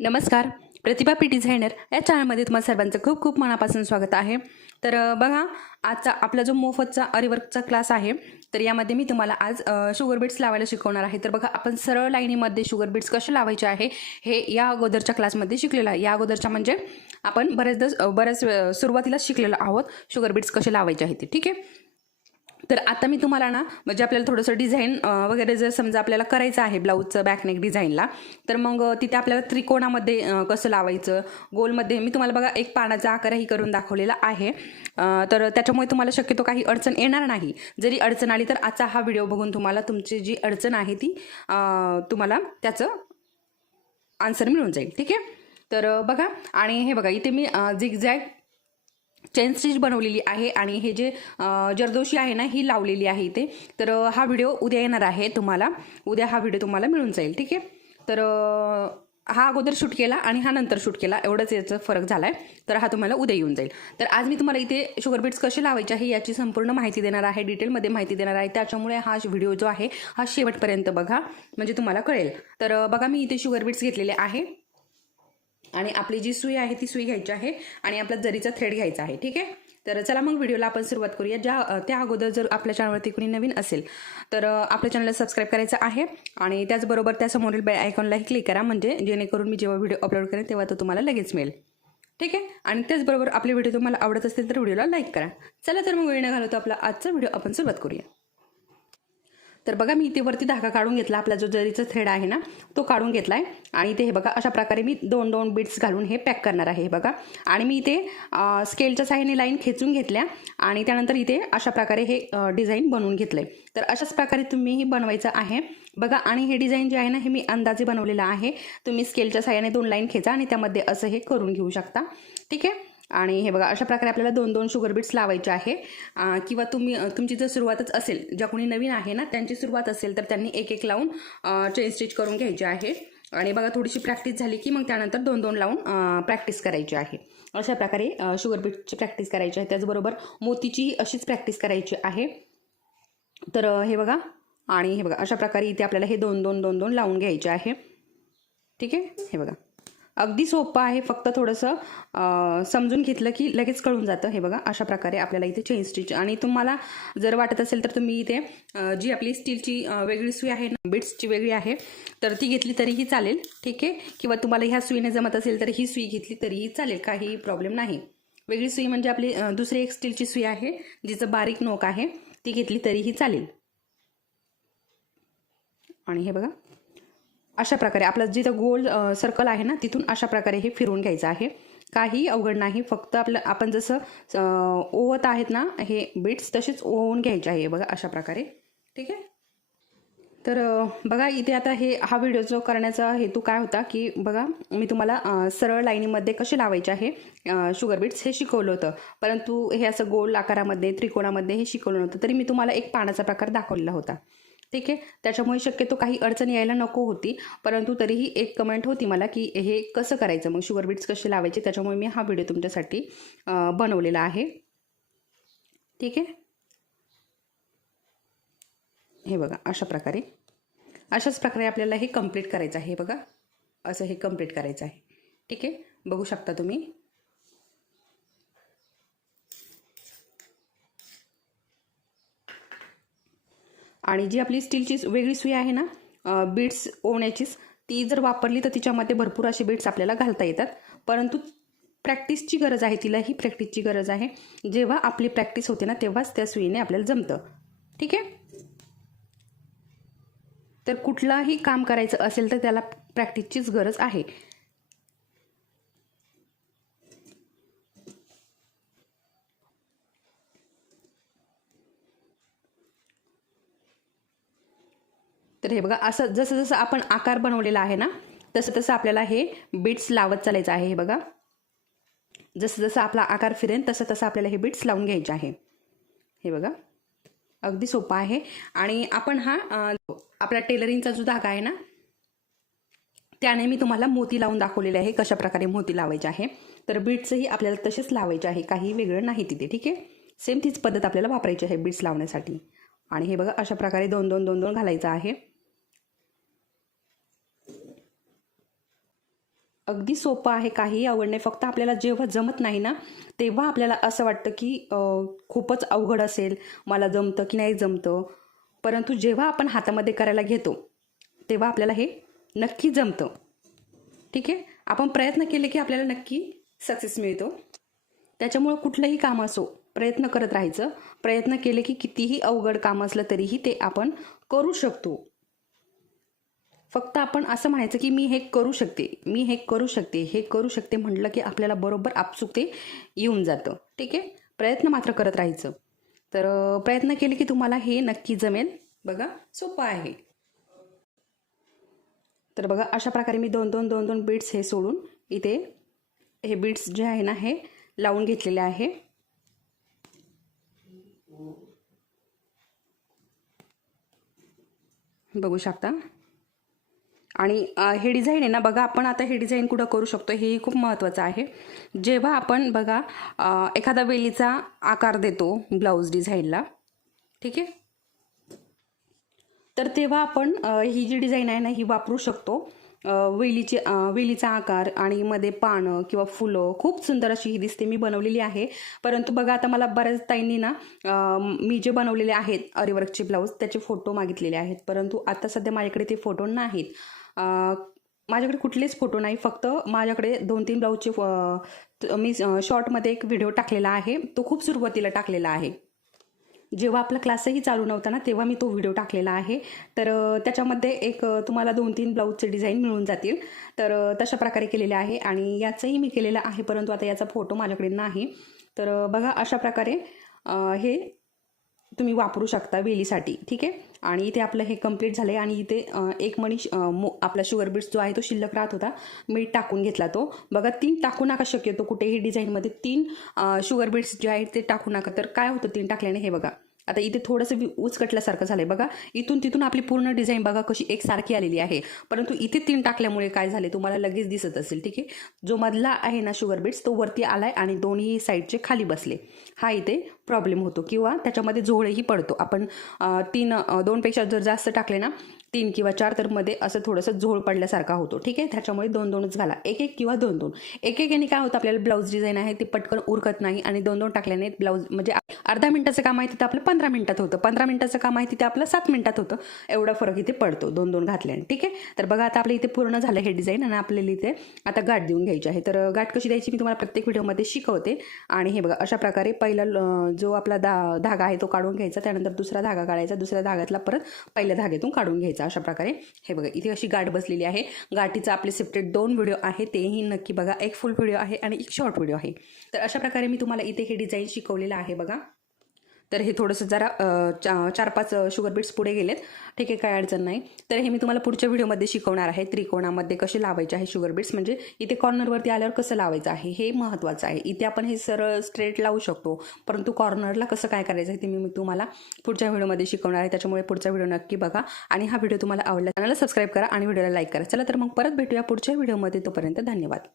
नमस्कार. प्रतिभा P designer या चॅनलमध्ये तुम्हाला सर्वांचं खूप खूप मनापासून स्वागत आहे. तर बघा, आजचा आपला जो मोफतचा आरीवर्कचा क्लास आहे, तर यामध्ये मी तुम्हाला आज शुगर बीट्स लावायला शिकवणार आहे. तर बघा, आपण सरळ लाईनीमध्ये शुगर बीट्स कसे लावायचे आहे हे या अगोदरच्या क्लासमध्ये शिकलेलं आहे. या अगोदरच्या म्हणजे आपण बऱ्याच सुरुवातीला शिकलेलो आहोत शुगर बीट्स कसे लावायचे आहे ते. ठीक आहे. तर आता मी तुम्हाला ना म्हणजे आपल्याला थोडंसं डिझाईन वगैरे जर समजा आपल्याला करायचं आहे ब्लाऊजचं बॅकनेक डिझाईनला, तर मग तिथे आपल्याला त्रिकोणामध्ये कसं लावायचं, गोलमध्ये मी तुम्हाला बघा एक पानाचा आकारही करून दाखवलेला आहे. तर त्याच्यामुळे तुम्हाला शक्यतो काही अडचण येणार नाही. जरी अडचण आली तर आजचा हा व्हिडिओ बघून तुम्हाला तुमची जी अडचण आहे ती तुम्हाला त्याचं आन्सर मिळून जाईल. ठीक आहे. तर बघा, आणि हे बघा इथे मी झिगझॅग चेन स्टिच बनवलेली आहे आणि हे जे जरदोशी आहे ना ही लावलेली आहे इथे. तर हा व्हिडिओ उद्या येणार आहे तुम्हाला. उद्या हा व्हिडिओ तुम्हाला मिळून जाईल. ठीक आहे. तर हा अगोदर शूट केला आणि हा नंतर शूट केला, एवढंच याचा फरक झाला आहे. तर हा तुम्हाला उद्या येऊन जाईल. तर आज मी तुम्हाला इथे शुगर बीट्स कसे लावायचे आहे याची संपूर्ण माहिती देणार आहे, डिटेलमध्ये माहिती देणार आहे. त्याच्यामुळे हा व्हिडिओ जो आहे हा शेवटपर्यंत बघा, म्हणजे तुम्हाला कळेल. तर बघा, मी इथे शुगर बीट्स घेतलेले आहे आणि आपली जी सुई आहे ती सुई घ्यायची आहे आणि आपला जरीचा थ्रेड घ्यायचा आहे. ठीक आहे. तर चला मग व्हिडिओला आपण सुरुवात करूया. त्या अगोदर जर आपल्या चॅनलवरती कोणी नवीन असेल तर आपल्या चॅनलला सबस्क्राईब करायचं आहे आणि त्याचबरोबर त्यासमोरील बेल आयकॉनलाही क्लिक करा, म्हणजे जेणेकरून मी जेव्हा व्हिडिओ अपलोड करेन तेव्हा तो तुम्हाला लगेच मिळेल. ठीक आहे. आणि त्याचबरोबर आपले व्हिडिओ तुम्हाला आवडत असतील तर व्हिडिओला लाईक करा. चला तर मग वेळ न घालवता आपला आजचा व्हिडिओ आपण सुरुवात करूया. तर बघा, मी इथे वरती धागा काढून घेतला, आपला जो जरीचा थ्रेड आहे ना तो काढून घेतला आहे आणि इथे हे बघा अशा प्रकारे मी दोन दोन बीट्स घालून हे पॅक करणार आहे. हे बघा, आणि मी इथे स्केलच्या साहाय्याने लाईन खेचून घेतल्या आणि त्यानंतर इथे अशा प्रकारे हे डिझाईन बनवून घेतलं आहे. तर अशाच प्रकारे तुम्हीही बनवायचं आहे बघा. आणि हे डिझाईन जे आहे ना हे मी अंदाजे बनवलेलं आहे. तुम्ही स्केलच्या साहाय्याने 2 लाईन खेचा आणि त्यामध्ये असं हे करून घेऊ शकता. ठीक आहे. आणि हे बघा अशा प्रकारे आपल्याला 2-2 शुगर बीट्स लावायचे आहे. किंवा तुमची जर सुरुवातच असेल, ज्या कोणी नवीन आहे ना त्यांची सुरुवात असेल तर त्यांनी एक एक लावून चेन स्टिच करून घ्यायचे आहे. आणि बघा, थोडीशी प्रॅक्टिस झाली की मग त्यानंतर 2-2 लावून प्रॅक्टिस करायची आहे. अशा प्रकारे शुगर बीटची प्रॅक्टिस करायची आहे. त्याचबरोबर मोतीचीही अशीच प्रॅक्टिस करायची आहे. तर हे बघा, आणि हे बघा अशा प्रकारे इथे आपल्याला हे 2-2 लावून घ्यायचे आहे. ठीक आहे. हे बघा अगदी सोपं आहे, फक्त थोडंसं समजून घेतलं की लगेच कळून जातं. हे बघा अशा प्रकारे आपल्याला इथे चेन स्टिच, आणि तुम्हाला जर वाटत असेल तर तुम्ही इथे जी आपली स्टीलची वेगळी सुई आहे ना, बीट्सची वेगळी आहे, तर ती घेतली तरीही चालेल. ठीक आहे. किंवा तुम्हाला ह्या सुईने जमत असेल तर ही सुई घेतली तरीही चालेल, काही प्रॉब्लेम नाही. वेगळी सुई म्हणजे आपली दुसरी एक स्टीलची सुई आहे जिचं बारीक नोक आहे, ती घेतली तरीही चालेल. आणि हे बघा अशा प्रकारे आपलं जिथं गोल सर्कल आहे ना तिथून अशा प्रकारे हे फिरवून घ्यायचं आहे. काही अवघड नाही, फक्त आपण जसं ओवत आहेत ना हे बीट्स तसेच ओवून घ्यायचे आहे. बघा अशा प्रकारे. ठीक आहे. तर बघा इथे आता हा व्हिडिओ जो करण्याचा हेतू काय होता की बघा, मी तुम्हाला सरळ लाईनीमध्ये कसे लावायचे आहे शुगर बीट्स हे शिकवलं होतं, परंतु हे असं गोल आकारामध्ये त्रिकोणामध्ये हे शिकवलं नव्हतं. तरी मी तुम्हाला एक पानाचा प्रकार दाखवलेला होता. ठीक आहे. त्याच्यामुळे शक्यतो काही अडचण यायला नको होती, परंतु तरीही एक कमेंट होती मला की हे कसं करायचं, मग शुगर बीट्स कसे लावायचे, त्याच्यामुळे मी हा व्हिडिओ तुमच्यासाठी बनवलेला आहे. ठीक आहे. हे बघा अशाच प्रकारे आपल्याला हे कंप्लीट करायचं आहे. बघा असं हे कंप्लीट करायचं आहे. ठीक आहे. बघू शकता तुम्ही. आणि जी आपली स्टीलची वेगळी सुई आहे ना बीट्स ओवण्याचीच, ती जर वापरली तर तिच्यामध्ये भरपूर असे बीट्स आपल्याला घालता येतात, परंतु प्रॅक्टिसची गरज आहे, तिलाही प्रॅक्टिसची गरज आहे. जेव्हा आपली प्रॅक्टिस होते ना तेव्हाच त्या सुईने आपल्याला जमतं. ठीक आहे. तर कुठलाही काम करायचं असेल तर त्याला प्रॅक्टिसचीच गरज आहे. तर हे बघा असं जसं जसं आपण आकार बनवलेला आहे ना तसं तसं आपल्याला हे बीट्स लावत चालायचं आहे. हे बघा जसं जसं आपला आकार फिरेल तसं तसं आपल्याला हे बीट्स लावून घ्यायचे आहे. हे बघा अगदी सोपा आहे. आणि आपण हा आपला टेलरिंगचा जो धागा आहे ना त्याने मी तुम्हाला मोती लावून दाखवलेले आहे, कशा प्रकारे मोती लावायचे आहे. तर बीट्सही आपल्याला तसेच लावायचे आहे, काही वेगळं नाही तिथे. ठीक आहे. सेम तीच पद्धत आपल्याला वापरायची आहे बीट्स लावण्यासाठी. आणि हे बघा अशा प्रकारे 2-2 घालायचं आहे. अगदी सोपं आहे, काहीही अवघड नाही. फक्त आपल्याला जेव्हा जमत नाही ना, तेव्हा आपल्याला असं वाटतं की खूपच अवघड असेल, मला जमतं की नाही जमतं. परंतु जेव्हा आपण हातामध्ये करायला घेतो तेव्हा आपल्याला हे नक्की जमतं. ठीक आहे, आपण प्रयत्न केले की आपल्याला नक्की सक्सेस मिळतो. त्याच्यामुळं कुठलंही काम असो प्रयत्न करत राहायचं. प्रयत्न केले की कितीही अवघड काम असलं तरीही ते आपण करू शकतो. फक्त आपण असं म्हणायचं की मी हे करू शकते, मी हे करू शकते, हे करू शकते म्हटलं की आपल्याला बरोबर आपसूक ते येऊन जातं. ठीक आहे, प्रयत्न मात्र करत राहायचं. तर प्रयत्न केले की तुम्हाला हे नक्की जमेल. बघा, सोपं आहे. तर बघा, अशा प्रकारे मी दोन दोन बीड्स हे सोडून इथे हे बीड्स जे आहे ना हे लावून घेतलेले आहे. बघू शकता. आणि हे डिझाईन आहे ना, बघा आपण आता हे डिझाईन कुठं करू शकतो हेही खूप महत्त्वाचं आहे. जेव्हा आपण बघा एखादा वेलीचा आकार देतो ब्लाऊज डिझाईनला, ठीक आहे, तर तेव्हा आपण ही जी डिझाईन आहे ना ही वापरू शकतो. वेलीचा आकार आणि मध्ये पानं किंवा फुलं खूप सुंदर अशी ही दिसते, मी बनवलेली आहे. परंतु बघा, आता मला बऱ्याच ताईंनी ना मी जे बनवलेले आहेत अरीवर्कचे ब्लाऊज त्याचे फोटो मागितलेले आहेत, परंतु आता सध्या माझ्याकडे ते फोटो नाहीत. माझ्याकडे कुठलेच फोटो नाही, फक्त माझ्याकडे 2-3 ब्लाऊजचे मी शॉर्टमध्ये एक व्हिडिओ टाकलेला आहे, तो खूप सुरुवातीला टाकलेला आहे. जेव्हा आपला क्लासही चालू नव्हता ना तेव्हा मी तो व्हिडिओ टाकलेला आहे. तर त्याच्यामध्ये एक तुम्हाला 2-3 ब्लाऊजचे डिझाईन मिळून जातील. तर तशा प्रकारे केलेले आहे आणि याचंही मी केलेलं आहे, परंतु आता याचा फोटो माझ्याकडे नाही. तर बघा, अशा प्रकारे हे तुम्ही वापरू शकता वेलीसाठी. ठीक आहे, आणि इथे आपलं हे कंप्लीट झालं आहे. आणि इथे एक मणी आपला शुगर बीट्स जो आहे तो शिल्लक राहत होता, मीठ टाकून घेतला तो. बघा, 3 टाकू नका शक्यतो कुठेही डिझाईनमध्ये. 3 शुगर बीट्स जे आहेत ते टाकू नका. तर काय होतं 3 टाकल्याने, हे बघा आता इथे थोडंसं उचकटल्यासारखं झालं आहे. बघा, इथून तिथून आपली पूर्ण डिझाईन बघा कशी एकसारखी आलेली आहे, परंतु इथे 3 टाकल्यामुळे काय झाले तुम्हाला लगेच दिसत असेल. ठीक आहे, जो मधला आहे ना शुगर बीट्स तो वरती आलाय आणि दोन्ही साईडचे खाली बसले, हा इथे प्रॉब्लेम होतो. किंवा त्याच्यामध्ये झोळही पडतो. आपण 2पेक्षा जर जास्त टाकले ना, 3 किंवा 4, तर मध्ये असं थोडंसं झोळ पडल्यासारखा होतो. ठीक आहे, त्याच्यामुळे 2-2च घाला. 1-1 किंवा 2-2. 1-1 याने काय होतं, आपल्याला ब्लाऊज डिझाईन आहे ते पटकन उरकत नाही. आणि 2-2 टाकल्याने ब्लाऊज म्हणजे अर्धा मिनिटाचं काम आहे तिथं आपलं 15 मिनिटात होतं, 15 मिनिटाचं काम आहे तिथे आपलं 7 मिनिटात होतं. एवढा फरक इथे पडतो 2-2 घातल्याने. ठीक आहे, तर बघा आता आपलं इथे पूर्ण झालं हे डिझाईन आणि आपल्याला इथे आता गाठ देऊन घ्यायची आहे. तर गाठ कशी द्यायची मी तुम्हाला प्रत्येक व्हिडिओमध्ये शिकवते. आणि हे बघा, अशा प्रकारे पहिला जो आपला धागा आहे तो काढून घ्यायचा, त्यानंतर दुसरा धागा काढायचा, दुसऱ्या धाग्यातला परत पहिल्या धाग्यातून काढून घ्यायचा. अशा प्रकारे हे बघा इथे अशी गाठ बसलेली आहे. गाठीचा आपले सेपरेट 2 व्हिडिओ आहे, तेही नक्की बघा. एक फुल व्हिडिओ आहे आणि एक शॉर्ट व्हिडिओ आहे. तर अशा प्रकारे मी तुम्हाला इथे हे डिझाईन शिकवलेलं आहे बघा. तर हे थोडंसं जरा 4-5 शुगर बीट्स पुढे गेलेत. ठीक आहे, काय अडचण नाही. तर हे मी तुम्हाला पुढच्या व्हिडिओमध्ये शिकवणार आहे. त्रिकोणामध्ये कसे लावायचे आहे शुगर बीट्स, म्हणजे इथे कॉर्नरवरती आल्यावर कसं लावायचं आहे हे महत्त्वाचं आहे. इथे आपण हे सरळ स्ट्रेट लावू शकतो, परंतु कॉर्नरला कसं काय करायचं आहे ते मी तुम्हाला पुढच्या व्हिडिओमध्ये शिकवणार आहे. त्याच्यामुळे पुढचा व्हिडिओ नक्की बघा. आणि हा व्हिडिओ तुम्हाला आवडला चॅनलला सबस्क्राईब करा आणि व्हिडिओला लाईक करा. चला तर मग परत भेटूया पुढच्या व्हिडिओमध्ये. तोपर्यंत धन्यवाद.